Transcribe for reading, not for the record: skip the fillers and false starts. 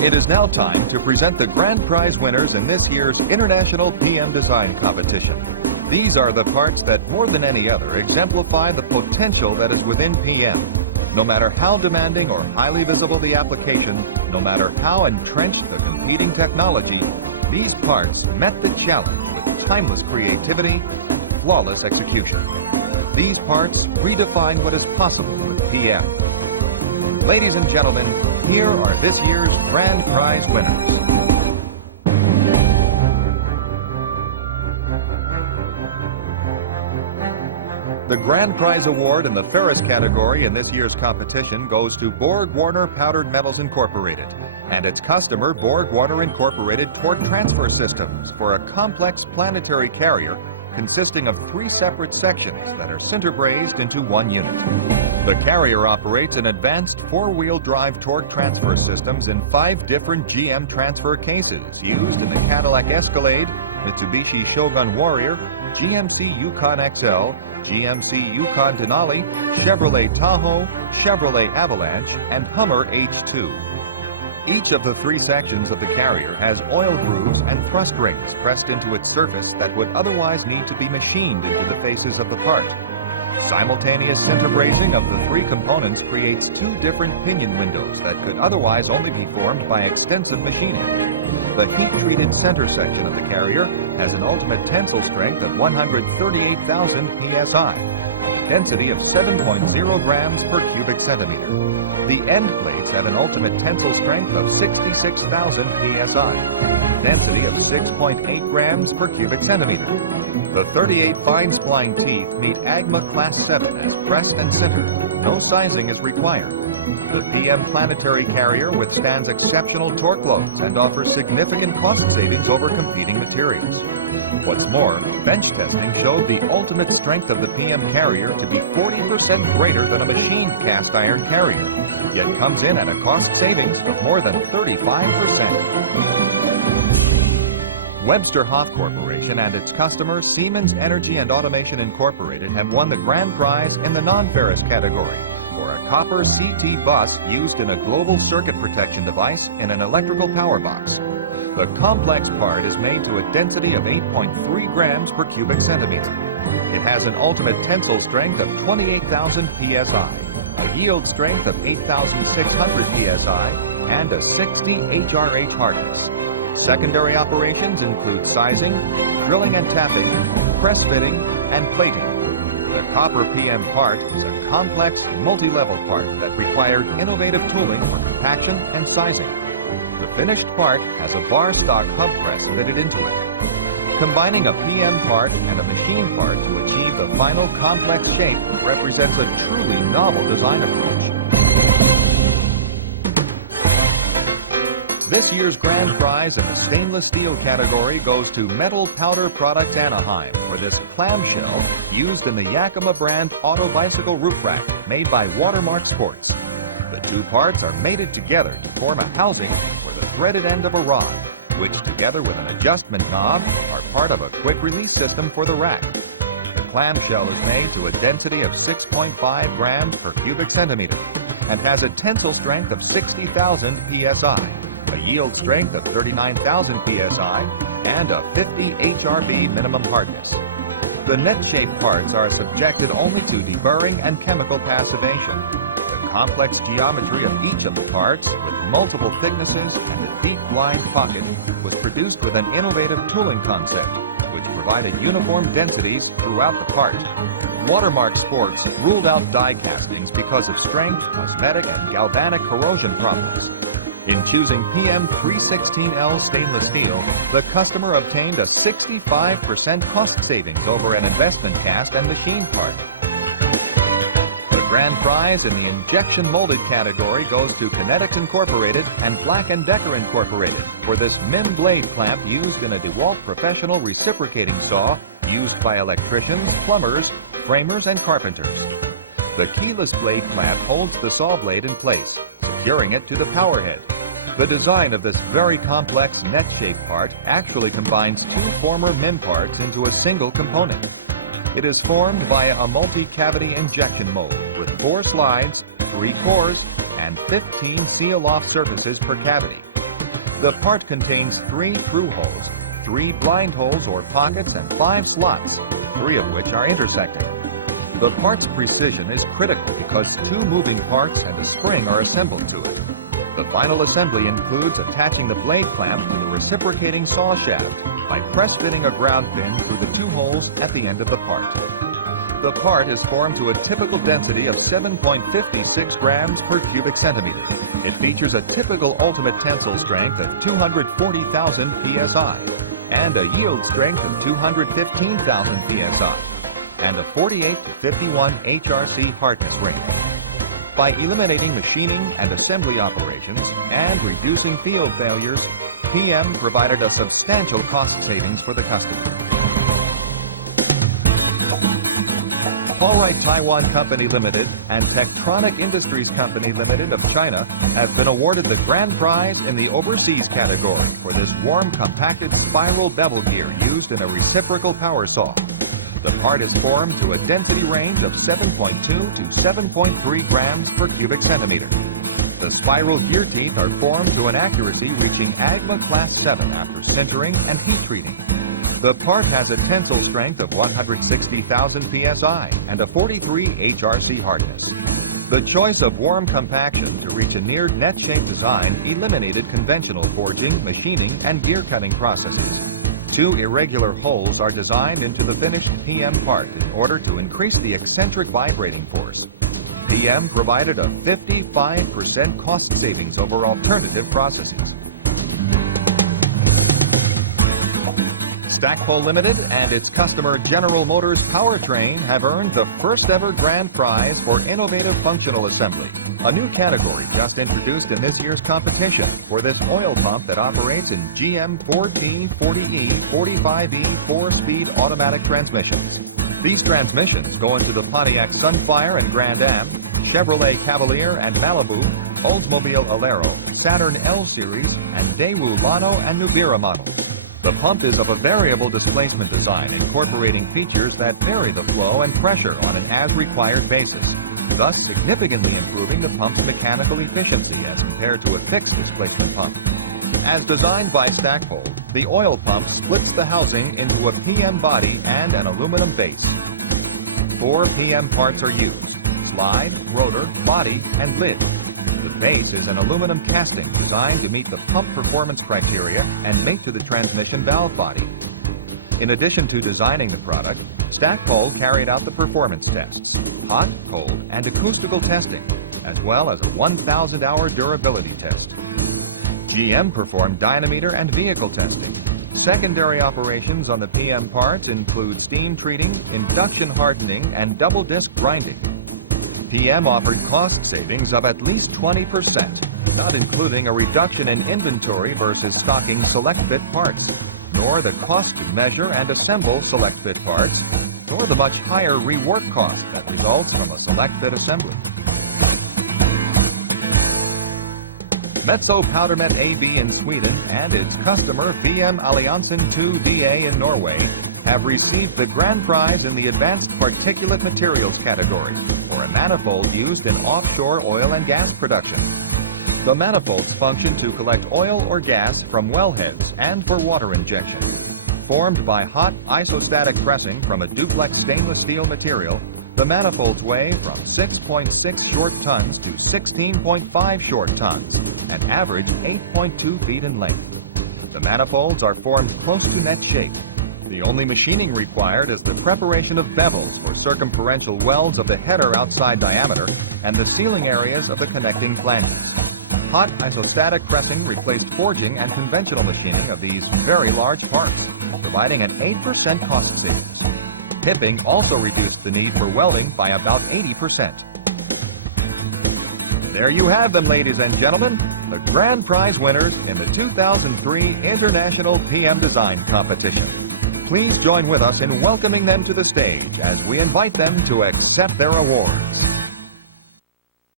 It is now time to present the grand prize winners in this year's International PM Design Competition. These are the parts that, more than any other, exemplify the potential that is within PM. No matter how demanding or highly visible the application, no matter how entrenched the competing technology, these parts met the challenge with timeless creativity and flawless execution. These parts redefine what is possible with PM. Ladies and gentlemen, here are this year's grand prize winners. The Grand Prize Award in the Ferrous category in this year's competition goes to Borg-Warner Powdered Metals Incorporated and its customer Borg-Warner Incorporated Torque Transfer Systems for a complex planetary carrier consisting of 3 separate sections that are sinter-brazed into one unit. The carrier operates an advanced 4-wheel drive torque transfer systems in 5 different GM transfer cases used in the Cadillac Escalade, Mitsubishi Shogun Warrior, GMC Yukon XL, GMC Yukon Denali, Chevrolet Tahoe, Chevrolet Avalanche, and Hummer H2. Each of the 3 sections of the carrier has oil grooves and thrust rings pressed into its surface that would otherwise need to be machined into the faces of the part. Simultaneous sinter-brazing of the 3 components creates 2 different pinion windows that could otherwise only be formed by extensive machining. The heat-treated center section of the carrier has an ultimate tensile strength of 138,000 psi, density of 7.0 grams per cubic centimeter. The end plates have an ultimate tensile strength of 66,000 psi, density of 6.8 grams per cubic centimeter. The 38 fine spline teeth meet AGMA Class 7 as pressed and sintered. No sizing is required. The PM planetary carrier withstands exceptional torque loads and offers significant cost savings over competing materials. What's more, bench testing showed the ultimate strength of the PM carrier to be 40% greater than a machined cast iron carrier, yet comes in at a cost savings of more than 35%. Webster Hoff Corporation and its customer Siemens Energy and Automation Incorporated have won the grand prize in the non-ferrous category for a copper CT bus used in a global circuit protection device in an electrical power box. The complex part is made to a density of 8.3 grams per cubic centimeter. It has an ultimate tensile strength of 28,000 psi, a yield strength of 8,600 psi, and a 60 HRH hardness. Secondary operations include sizing, drilling and tapping, press fitting, and plating. The copper PM part is a complex, multi-level part that required innovative tooling for compaction and sizing. The finished part has a bar stock hub press fitted into it. Combining a PM part and a machine part to achieve the final complex shape represents a truly novel design approach. This year's grand prize in the stainless steel category goes to Metal Powder Products Anaheim for this clamshell used in the Yakima brand auto bicycle roof rack made by Watermark Sports. The 2 parts are mated together to form a housing for the threaded end of a rod, which together with an adjustment knob are part of a quick release system for the rack. The clamshell is made to a density of 6.5 grams per cubic centimeter and has a tensile strength of 60,000 psi. A yield strength of 39,000 psi, and a 50 HRB minimum hardness. The net-shaped parts are subjected only to deburring and chemical passivation. The complex geometry of each of the parts, with multiple thicknesses and a deep blind pocket, was produced with an innovative tooling concept, which provided uniform densities throughout the parts. Watermark Sports ruled out die castings because of strength, cosmetic, and galvanic corrosion problems. In choosing PM 316L stainless steel, the customer obtained a 65% cost savings over an investment cast and machine part. The grand prize in the injection molded category goes to Kinetics Incorporated and Black & Decker Incorporated for this MIM blade clamp used in a DeWalt professional reciprocating saw used by electricians, plumbers, framers, and carpenters. The keyless blade clamp holds the saw blade in place, securing it to the power head. The design of this very complex net-shaped part actually combines 2 former MIM parts into a single component. It is formed via a multi-cavity injection mold with 4 slides, 3 cores, and 15 seal-off surfaces per cavity, The part contains 3 through holes, 3 blind holes or pockets, and 5 slots, 3 of which are intersecting. The part's precision is critical because 2 moving parts and a spring are assembled to it. The final assembly includes attaching the blade clamp to the reciprocating saw shaft by press-fitting a ground pin through the 2 holes at the end of the part. The part is formed to a typical density of 7.56 grams per cubic centimeter. It features a typical ultimate tensile strength of 240,000 psi and a yield strength of 215,000 psi and a 48 to 51 HRC hardness rating. By eliminating machining and assembly operations and reducing field failures, PM provided a substantial cost savings for the customer. Paulwright Taiwan Company Limited and Tektronic Industries Company Limited of China have been awarded the grand prize in the overseas category for this warm compacted spiral bevel gear used in a reciprocal power saw. The part is formed to a density range of 7.2 to 7.3 grams per cubic centimeter. The spiral gear teeth are formed to an accuracy reaching AGMA Class 7 after sintering and heat treating. The part has a tensile strength of 160,000 psi and a 43 HRC hardness. The choice of warm compaction to reach a near net-shaped design eliminated conventional forging, machining, and gear cutting processes. 2 irregular holes are designed into the finished PM part in order to increase the eccentric vibrating force. PM provided a 55% cost savings over alternative processes. Stackpole Limited and its customer General Motors Powertrain have earned the first ever grand prize for innovative functional assembly, a new category just introduced in this year's competition for this oil pump that operates in GM 4T, 40E, 45E 4-speed automatic transmissions. These transmissions go into the Pontiac Sunfire and Grand Am, Chevrolet Cavalier and Malibu, Oldsmobile Alero, Saturn L Series, and Daewoo Lano and Nubira models. The pump is of a variable displacement design, incorporating features that vary the flow and pressure on an as-required basis, thus significantly improving the pump's mechanical efficiency as compared to a fixed displacement pump. As designed by Stackpole, the oil pump splits the housing into a PM body and an aluminum base. 4 PM parts are used: slide, rotor, body, and lid. The base is an aluminum casting designed to meet the pump performance criteria and mate to the transmission valve body. In addition to designing the product, Stackpole carried out the performance tests, hot, cold, and acoustical testing, as well as a 1,000-hour durability test. GM performed dynameter and vehicle testing. Secondary operations on the PM parts include steam treating, induction hardening, and double disc grinding. PM offered cost savings of at least 20%, not including a reduction in inventory versus stocking select-fit parts, nor the cost to measure and assemble select-fit parts, nor the much higher rework cost that results from a select-fit assembly. Metso Powdermet AB in Sweden and its customer VM Alliansen 2DA in Norway have received the grand prize in the Advanced Particulate Materials category for a manifold used in offshore oil and gas production. The manifolds function to collect oil or gas from wellheads and for water injection. Formed by hot isostatic pressing from a duplex stainless steel material, the manifolds weigh from 6.6 short tons to 16.5 short tons and average 8.2 feet in length. The manifolds are formed close to net shape. The only machining required is the preparation of bevels for circumferential welds of the header outside diameter and the sealing areas of the connecting flanges. Hot isostatic pressing replaced forging and conventional machining of these very large parts, providing an 8% cost savings. Pipping also reduced the need for welding by about 80%. There you have them, ladies and gentlemen, the grand prize winners in the 2003 International PM Design Competition. Please join with us in welcoming them to the stage as we invite them to accept their awards.